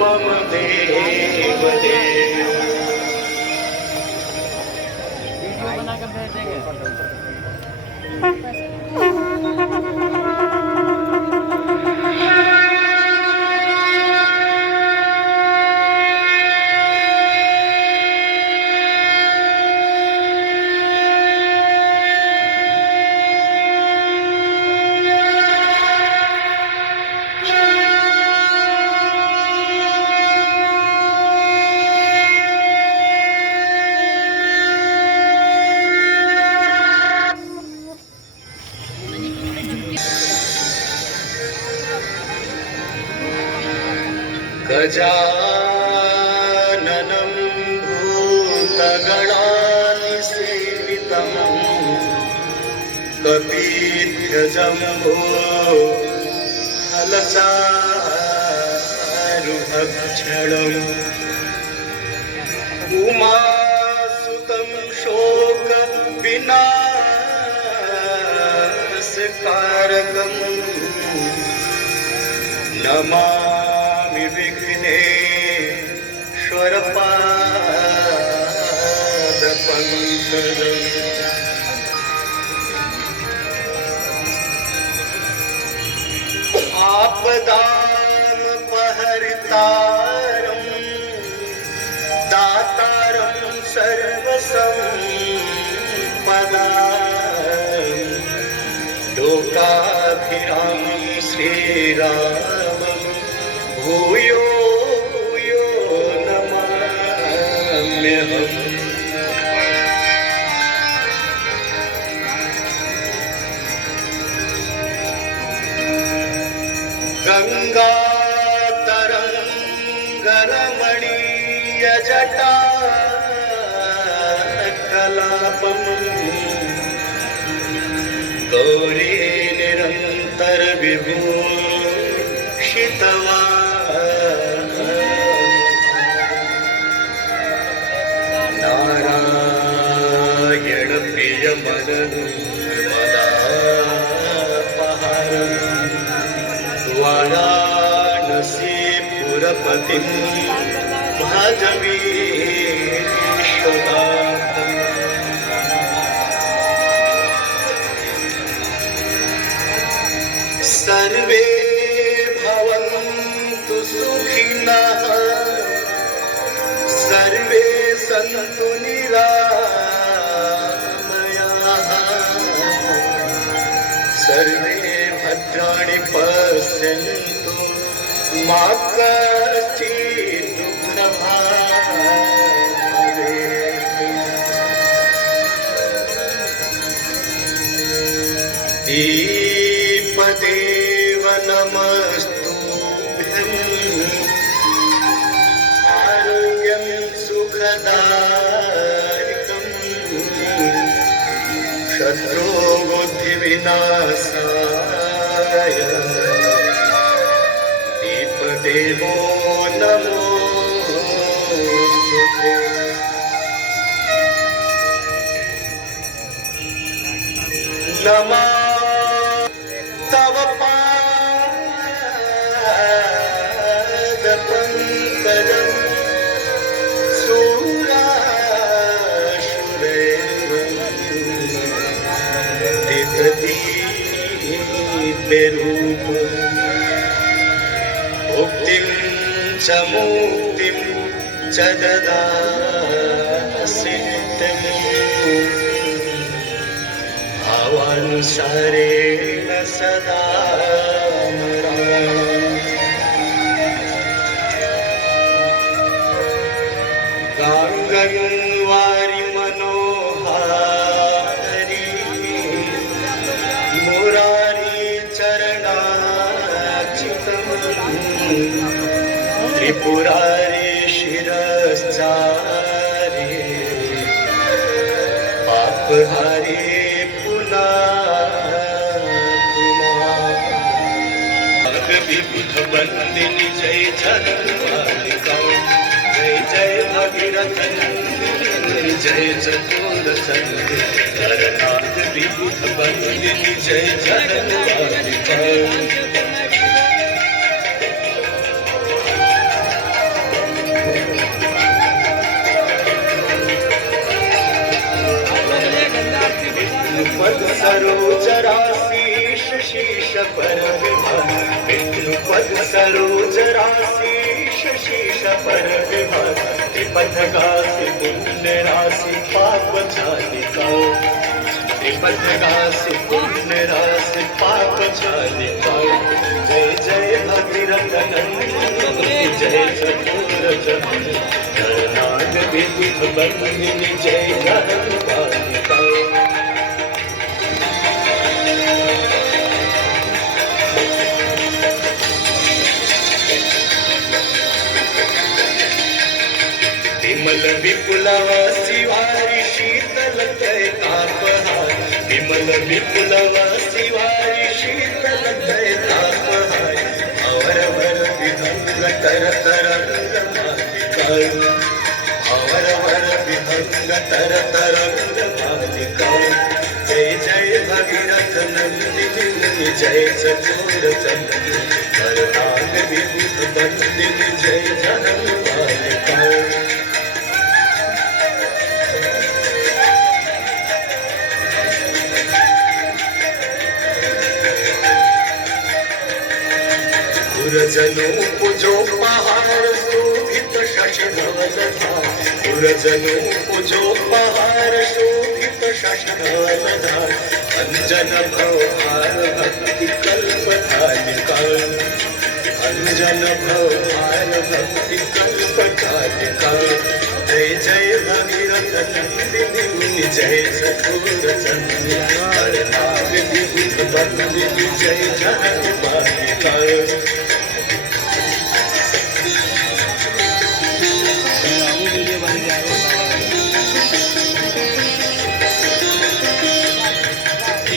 मम देव देव। वीडियो बना कर भेज देंगे। गजाननं भूतगणानिसेवितं कपीध्यजम्बो फलचारुभक्षणम् उमासुतं शोकविनाशकारकम् नमामि विघ्नेश्वरपादपङ्कजम्। आपदामपहर्तारं दातारं सर्वसम्पदां लोकाभिरामं श्रीरामं भूयो भूयो नमाम्यहम्। गङ्गातरङ्गरमणीयजटा कलापम् गौरी निरन्तरविभूषितवान् नारायणप्रियमननुमदापहारम् वाराणसीपुरपतिं भजवीश्वनाथम्। सर्वे भवन्तु सुखिनः सर्वे सन्तु निरामयाः सर्वे भद्राणि पश्यन्तु मा कश्चित् दुःखभाग् भवेत्। दीपदेव नमस्तुभ्यम् आरोग्यं सुखदायकम् शत्रुबुद्धिविनाशाय दीपदेवो नमोस्तुते। नमः तव पादपङ्कजम् शूराशुरैव दितदीप्यरूपम् मुक्तिं च मुक्तिं च ददासि नित्यम् भावानुसारेण सदा गाङ्गन्वारि मनोहारी मुरारी चरणाच्युतम् त्रिपुरारी शिरश्चारी पापहारी विबुधवन्दिनि जय जनमालिका जय जय भगीरथ नन्दिनी जय चतुरचन्द्र जगन्नाथ विबुधवन्दिनि जय जनमालिका पद सरोज राशीष शीश पर विभाग विष्णु पद सरोज राशीष शीश पर विभाग पथगासी पुण्य राशि पाप चालिका पथगासी पुण्य राशि पाप चालिका जय जय भगीरथ नंदिनी जय चतुर जननी नाग विदुष बंदिनी जय जगन्माता विमल विपुलव शिवारी शीतल तय तापहार विमल विपुलव शिवारी शीतल तय तापहार अवरवर विहंग तर तरंग मालिका अवरवर विहंग तर तरंग मालिका जय जय भगीरथ नंदिनी जय चकोर चंद्र करनाग विभुत बंदिनी जय जगन्माता गुरजनो पूजो पहाड़ शोभित शशधवल धार गुरजनो पूजो पहाड़ शोभित शशधवल धार अंजन भवहार भक्ति कल्प धालिका अंजन भवहार भक्ति कल्प धालिका जय जय भगीरथ नंदिनी जय चकोर चंद्र करनाग विभुत बंदिनी जय जगन्माता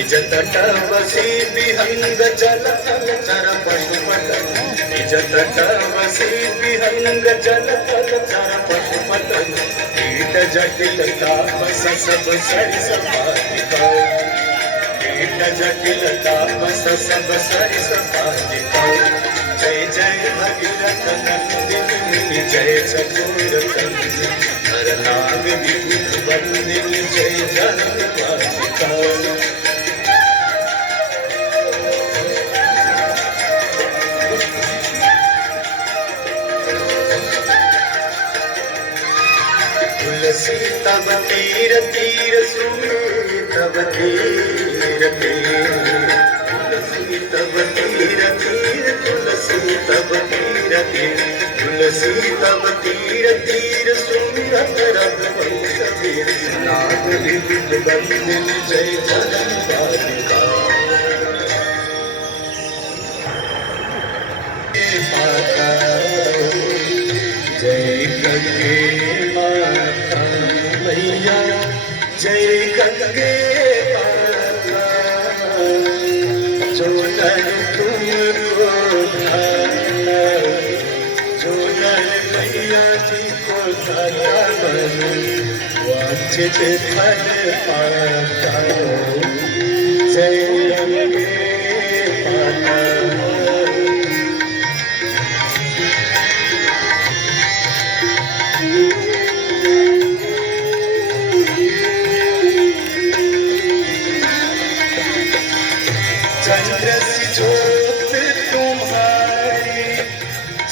निज तटवसी विहंग जल थल चर पशुपतन निज तटवसी विहंग जल थल चर पशुपतन कीट जटिल तापस सब सरिस पालिका कीट जटिल तापस सब सरिस पालिका जय जय भगीरथ नंदिनी जय चकोर चंद्र करनाग विभुत बंदिनी जय जगन्माता तुलसी तब तीर तीर सुमी तब तीर तीर तुलसी तब तीर तीर तुलसी तब तीर तीर तुलसी तब तीर तीर सुमिरत रघुवंश वीर नाग विभुत बंदिनी जय जगन्माता माता जय गंगे माता मैया जय गंगे माता जो नर तुमको धारा जो नर मैया जी को धारा मन वांछित फल पाता जय गंगे माता चंद्र सी ज्योत तुम्हारी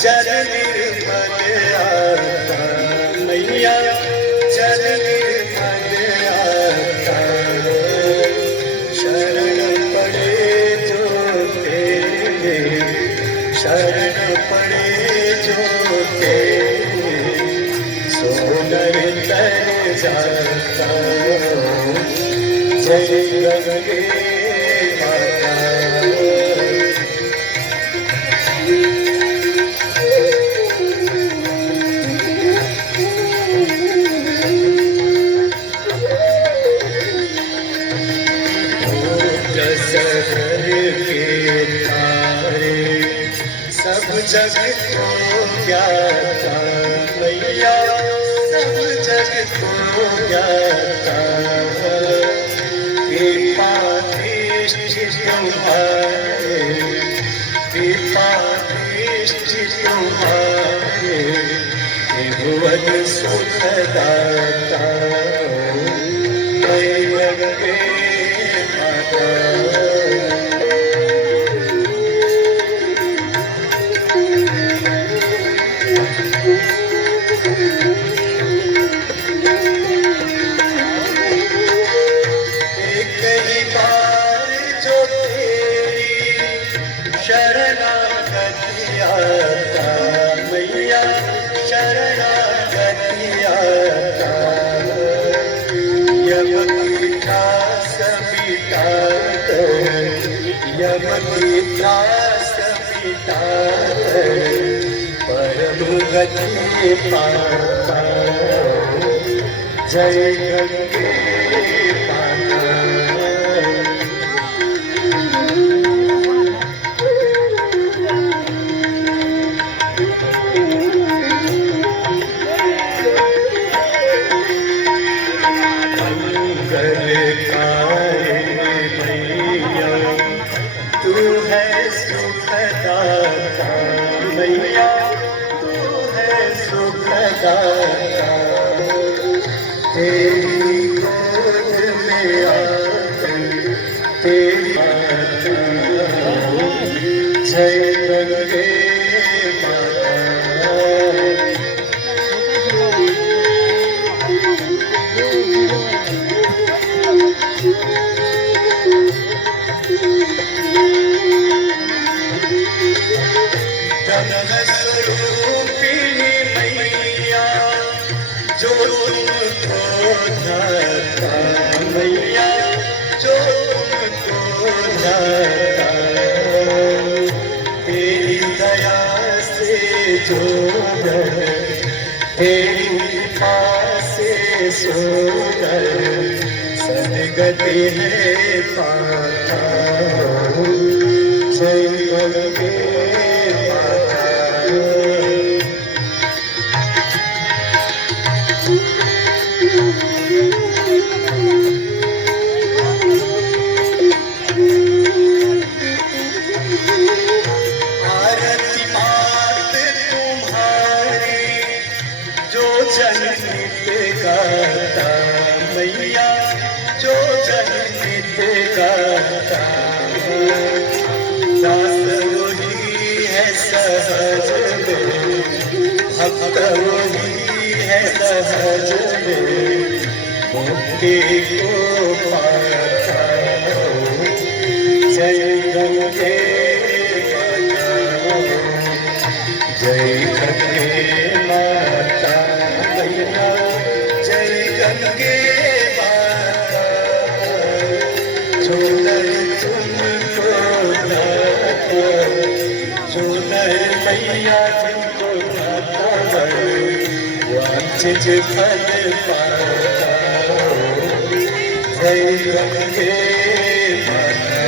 जल निर्मल आता मैया जल निर्मल आता शरण पड़े जो तेरे शरण पड़े जो तेरे सोनर तर जाता जय गंगे सब जग को ज्ञाता मैया सब जग को ज्ञाता कृपा दृष्टि तुम्हारे कृपा दृष्टि तुम्हारे भुवन सुखदाता जय गंगे आता मैया शरणागती आता यमकी त्रास मिटात यमकी त्रास मिटात परमगती पाता जय गंगे माता तू है सुखदाता मैया तू है सुखदाता तेरी गोद में आकर तेरी माता जय गंगे माता स्वरूपिणी मैया जो तुमको जाता मैया जो तुमको जाता तेरी दया से जो तेरी कृपा से सोकर सदगति है पाता जय गंगे आरती मात तुम्हारी जो जनहित गाता मैया जो जनहित गाता दास वही है सहज में भक्त वही है सहज में मुक्ति को पाता जय गंगे जय गंगे माता मैया जय गंगे माता जो नर तुमको दाता जो नर मैया तुमको दाता वांछित फल पाता जय गंगे माता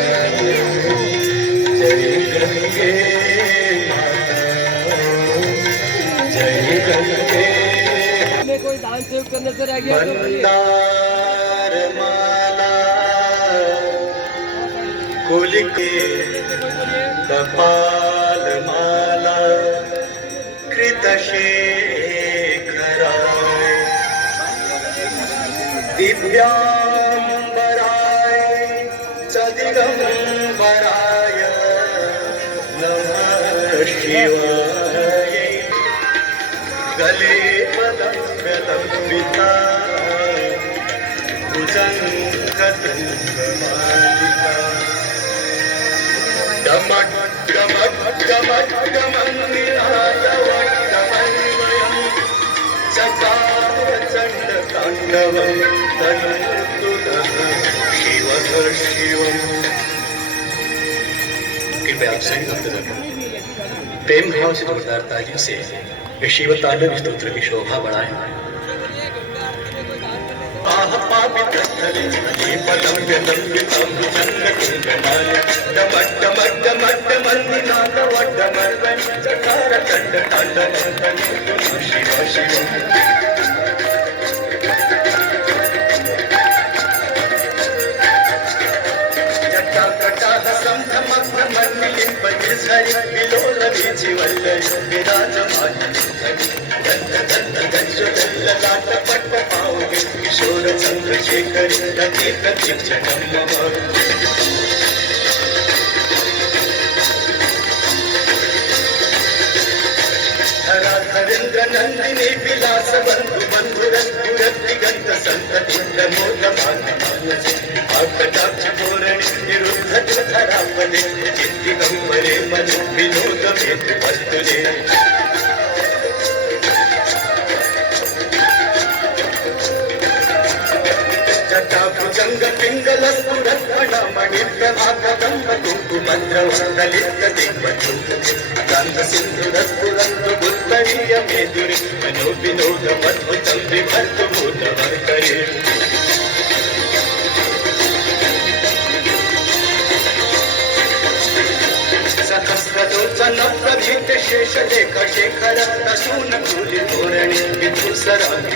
जय गंगे में कोई दान सेव करने से रह गया तो बोलिए। मंदार माला कुलिके कपाल माला कृतशेखराय दिव्यांबराय च दिगंबराय नमः शिवाय गले पदम्बिता भुजङ्गतुङ्गमालिका डमक डमक डमक डमन्निनादवट्टमन्वयम् चकारचण्डताण्डवं तनोतु नः शिवः शिवम्। कृपया आप सभी भक्तजन प्रेम भाव से जोरदार ताली से शिव तांडव स्तोत्र की शोभा बढ़ाएं। आह पापित स्थले पदम व्यलंबितं भुजङ्गतुङ्गमाल्य डमक डमक डमक डमन्निनादवट्टमन्वयं चकारचण्डताण्डवं तनोतु नः शिवः शिवम्। किशोर चंद्रशेखर रति प्रतीक्षणं मम धरा धरेन्द्र नंदिनी विलास बंधु बंधु स्फुरत स्फुरत दिगंत संतती प्रमोद मानसे आकटाची धोरणे निरुद्ध धरापदे दिगंबरे मन विनोद भेद वस्तुले जटाभुजंग पिंगल स्फुरत फडामणि प्रभाकदंब कुंकुमद्रवदलित दिग्वधू गंध सिंधुर स्फुरत गुत्तरीय मेदुरे मनो विनोद मद्भुतं विभर्त भूतवर्तये सहस्रलोचन प्रभीत शेष लेख शेखर दशून कुली धोरणे विधुसरानि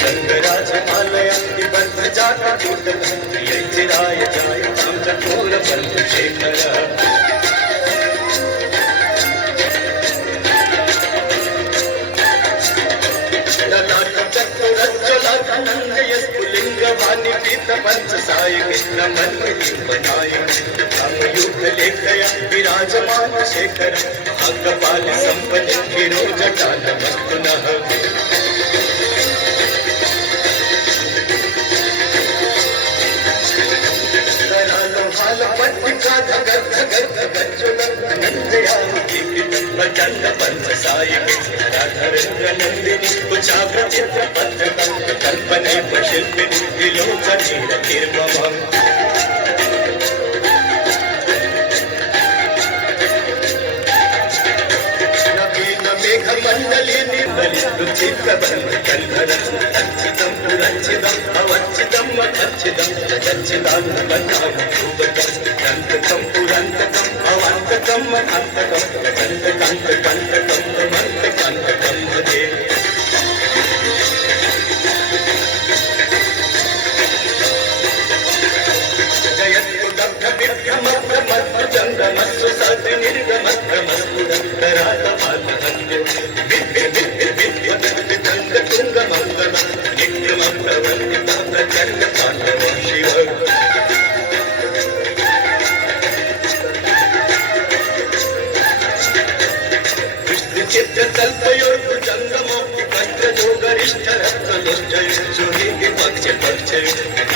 चंद्रराज आलयंति बद्ध जाता दूत यज्ञराय जाय ताम्रपूर बंधु शेखर स्फुलिंग वाणी पीत पंच साय कृष्ण मन बनाय युग लेखया विराजमान शेखर अकपाल संपन्न खिरो जटाल मस्तुनः पट्टिका धगर धगर धगज्जुल नंदयावती प्रचंड पंच साय राधरेंद्र नंदिनी कुचाग्र चित्र पत्रक कल्पने शिल्पिनी विलोचनी निर्मम मेघमंडली निर्मली चित्रबंध कल्भरस अच्छिदं पुरच्छिदं अवच्छिदं मखच्छिदं सच्चिदानंदं रूपकं दन्तकं पुरन्तकं अवान्तकं मनान्तकं दन्तकान्तकं मन्तकान्तकं भजे जयत्पुदग्धविभ्रमभ्रमभ्रमभ्रमस्सु सति निर्गमभ्रमस्फुरन्तरातमालहन्यो विद्यविद्यविद्यविद्यङ्गतुङ्गमङ्गलं नित्यमप्रवर्तितं प्रचण्डताण्डवो शिव विष्णुचित्रकल्पयोर्भुजङ्गमोक्तिपञ्चजोगरिष्ठरत्ननिश्चय सुहीहि पक्षपक्षय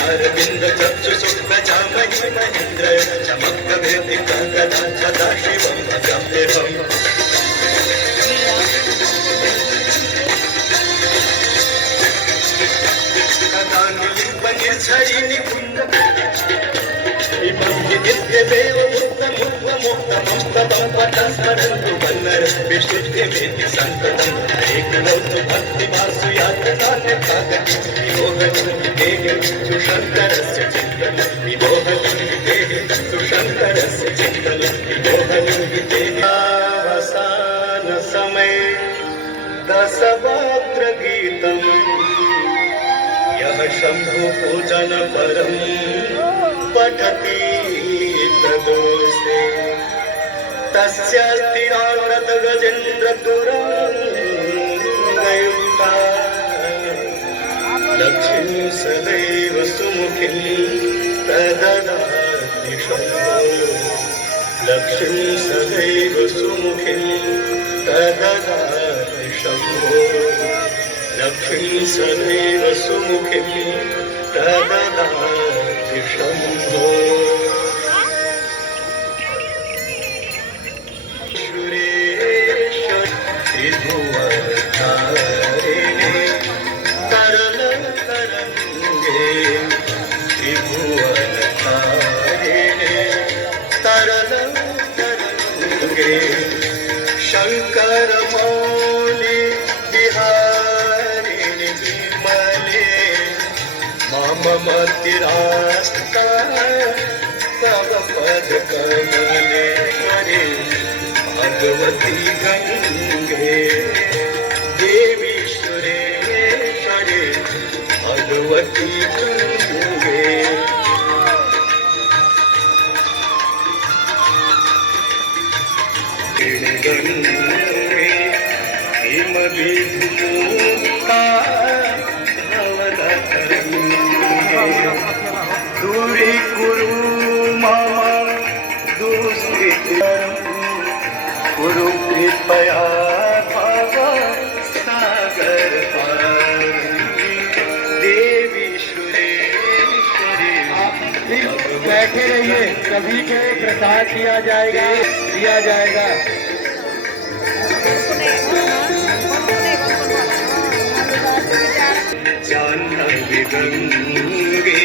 अरविन्द चक्षुषु प्रजामहि महेन्द्रय चमक्कभेदिका गदा सदा शिवं भजाम्यहम् कदा निलिम्बनिर्झरिणि कुण्ड नित्यदेव मुक्तमुक्तमुक्तमुक्तमस्ततं पटस्मरन्तु वन्नर विशुद्धिमेति सन्ततं एकलौतु भक्तिमासु यातनान्यकागति विमोहनं विदेहे सुशङ्करस्य चिन्तनं विमोहनं विदेहे सुशङ्करस्य चिन्तनं विमोहनं विदेहे अवसानसमये दशवाग्रगीतम् यः शम्भुपूजनपरं पठति तदोषे तस्यास्ति आनतगजेन्द्रदुराङ्गयुक्ता लक्ष्मीं सदैव सुमुखीं प्रददाति शम्भो लक्ष्मीं सदैव सुमुखीं प्रददाति शम्भो लक्ष्मीं सदैव सुमुखीं प्रददाति शम्भो सुरेश्वर त्रिभुवनधारिणे तरल तरंगे त्रिभुवनधारिणे तरल तरंगे शंकर मौली बिहारिणि विमले मम मतिरास्ता तव पद कमले करे भगवती गंगे देवी सुरेश्वरे भगवती गंगे गंगे हिमविधुका दूरी कुरु मम दुष्कृतं कुरु कृपया भव सागर पार सभी को प्रसाद दिया जाएगा। जान्हवी गंगे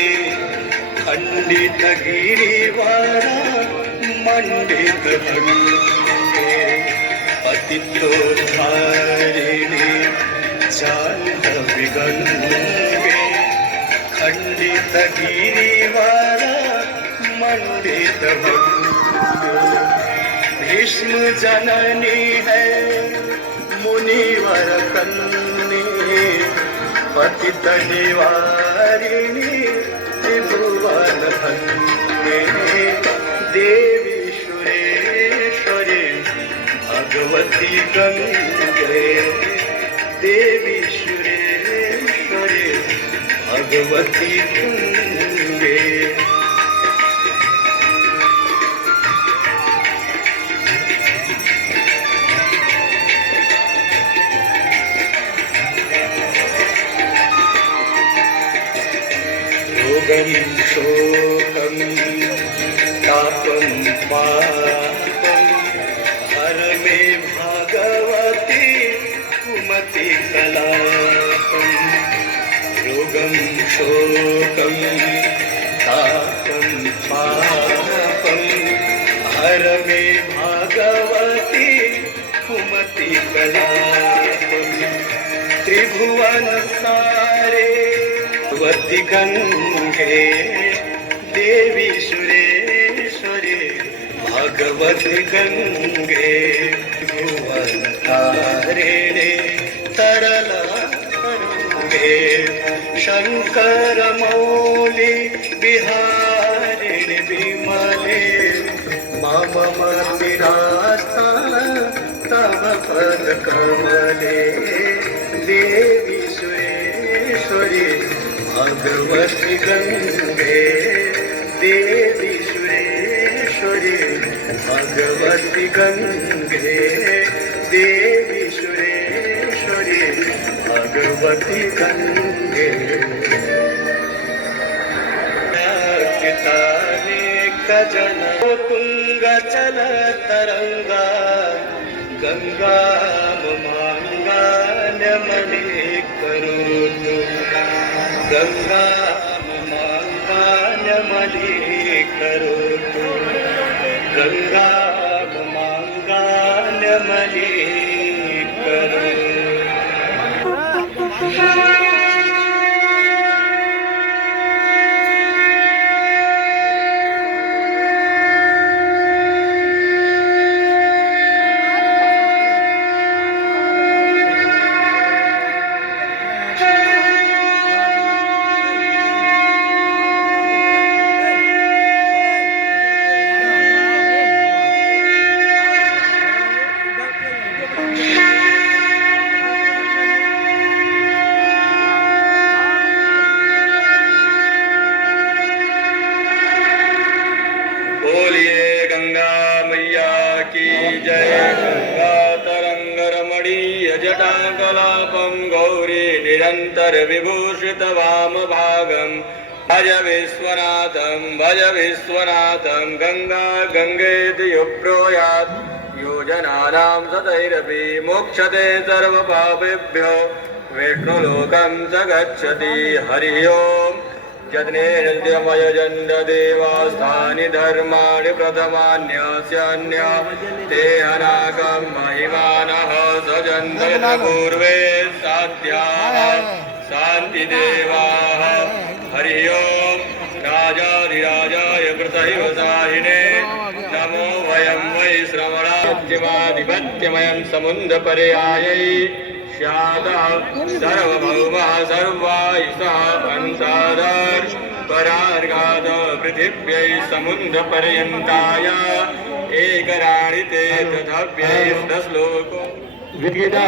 खंडित गिरिवारा मंडित गंगे पतितोद्धारिणी जान्हवी गंगे खंडित गिरिवारा मंडित गंगे भीष्म जननी है मुनिवर कन्नी पतित निवारिणी त्रिभुवन धन्ये देवी सुरेश्वरी भगवती गंगे देवी सुरेश्वरी भगवती गंगे। रोगं शोकं तापं पापं हर मे भागवती कुमति कलापं रोगं शोकं तापं पापं हर मे भागवती कुमति कलापं त्रिभुवन सारे भगवती गंगे देवी सुरेश्वरी भगवती गंगे भुवन तारिणे तरला गंगे शंकर मौली बिहारिणी विमले मम मंदिरास्था तव पद कमले देवी सुरेश्वरी भगवती गंगे देवी सुरेश्वरी भगवती गंगे देवी सुरेश्वरी भगवती गंगे। कजन तुंग चल तरंगा गंगा मांगा नमने करो गंगा मांगान्यमली करो गंगा मांगान्यमली करो। बोलिए गंगा मैया की जय। गंगा तरंग रमणीय जटाकलापं गौरी निरंतर विभूषित वाम भागं भज विश्वनाथं गंगा गंगेति यो ब्रूयात् योजनानां सतैरपि मोक्षते सर्वपापेभ्यो विष्णुलोकं स गच्छति। हरि ओम्। यज्ञेन्द्रमयजन्द देवास्थानि धर्माणि प्रथमान्यस्यान्य ते अनागं महिमानः सजन्त पूर्वे साध्याः शान्तिदेवाः। हरि ओम्। राजाधिराजाय कृतैवसाहिने नमो वयं वै श्रवणाधिपत्यमयं समुद्रपर्यायै स्यादः सर्वभौमः सर्वायुषः अन्तादर्श परार्गाद पृथिव्यै समुद्रपर्यन्ताय एकराणि ते तथव्यै श्लोको विद्येता।